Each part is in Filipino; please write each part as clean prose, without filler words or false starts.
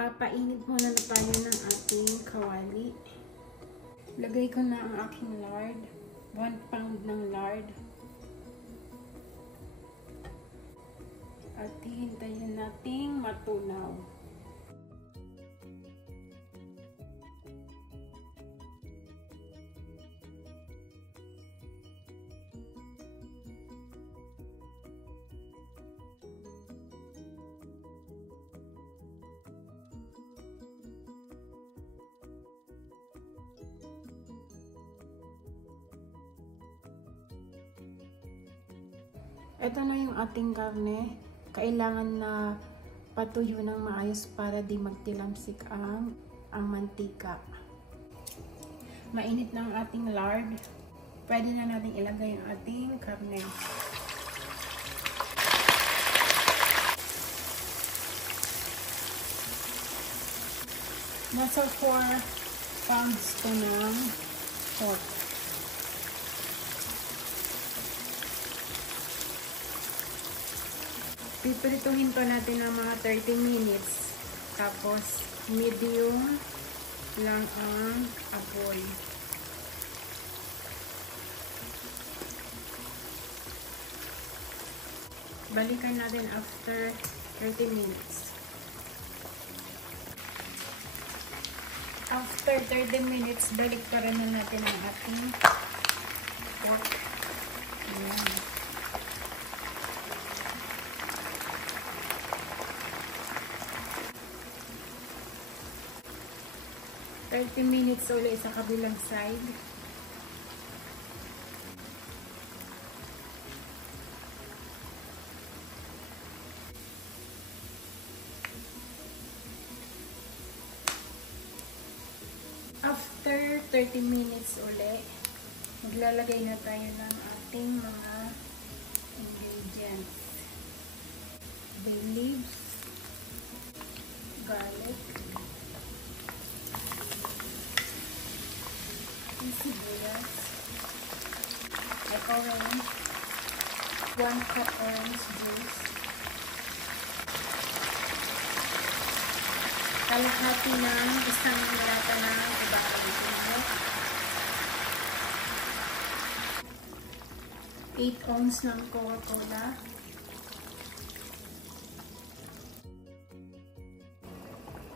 Papainit muna na tayo ng ating kawali. Lagay ko na ang aking lard. 1 pound ng lard. At hihintayin nating matunaw. Ito na yung ating karne. Kailangan na patuyo ng maayos para di magtilamsik ang mantika. Mainit na ang ating lard. Pwede na natin ilagay ang ating karne. Nasa 4 pounds ko ng pork. Pipirituhin to natin ng mga 30 minutes. Tapos, medium lang ang apoy. Balikan natin after 30 minutes. After 30 minutes, balik pa rin na natin ang ating pork. Ayan. 30 minutes ulit sa kabilang side. After 30 minutes ulit, maglalagay na tayo ng ating mga ingredients. Bay leaves, garlic, sibuyas, orange, 1 cup orange juice, kalahati ng isang lata ng tobacco, 8 ounce ng Coca-Cola,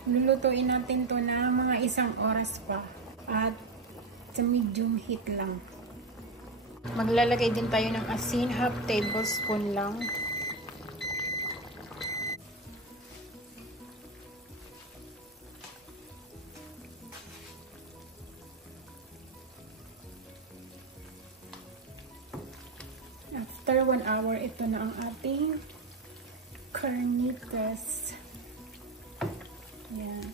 lulutuin natin to na mga 1 oras pa at sa medium heat lang. Maglalagay din tayo ng asin, half tablespoon lang. After 1 hour, ito na ang ating carnitas. Yan.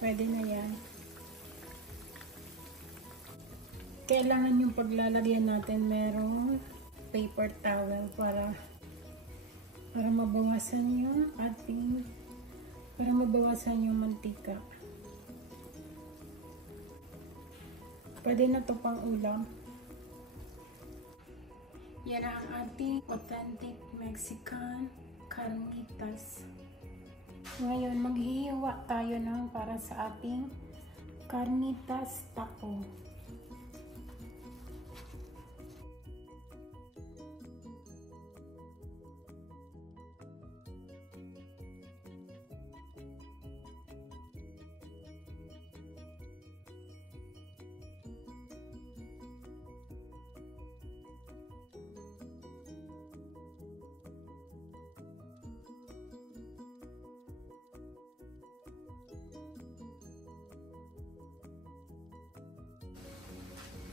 Pwede na yan. Kailangan yung paglalagyan natin merong paper towel para mabawasan yung mantika. Pwede na to pang ulam. Yan ang ating authentic Mexican carnitas. Ngayon, maghihiwa tayo ng para sa ating carnitas taco.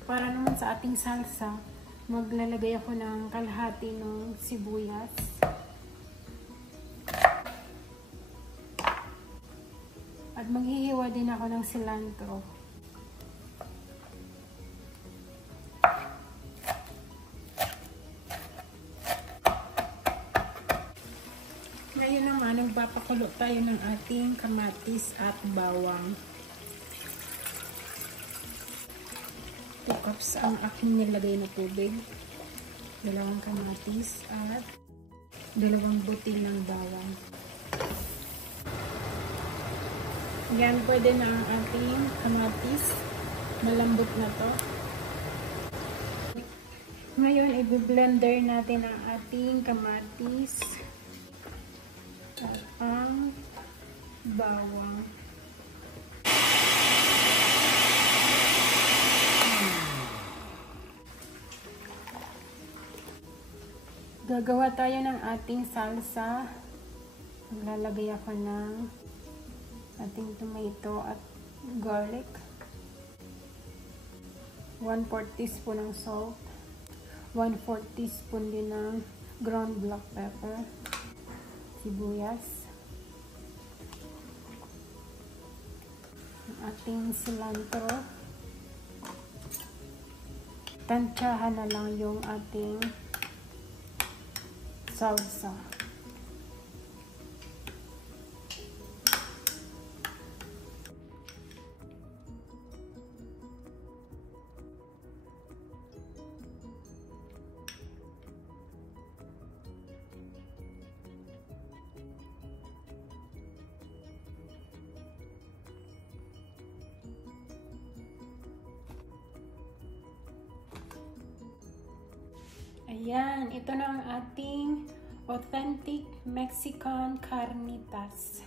Para naman sa ating salsa, maglalagay ako ng kalahati ng sibuyas. At maghihiwa din ako ng cilantro. Ngayon naman, nagpapakulo tayo ng ating kamatis at bawang. 2 cups ang aking nilagay na tubig, 2 kamatis at 2 butil ng bawang. Yan, pwede na ang ating kamatis. Malambot na to. Ngayon, i-blender natin ang ating kamatis at ang bawang. Gagawa tayo ng ating salsa. Maglalagay ako ng ating tomato at garlic. 1/4 teaspoon ng salt. 1/4 teaspoon din ng ground black pepper. Sibuyas. Ang ating cilantro. Tansyahan na lang yung ating salsa. Ayan, ito na ang ating authentic Mexican carnitas.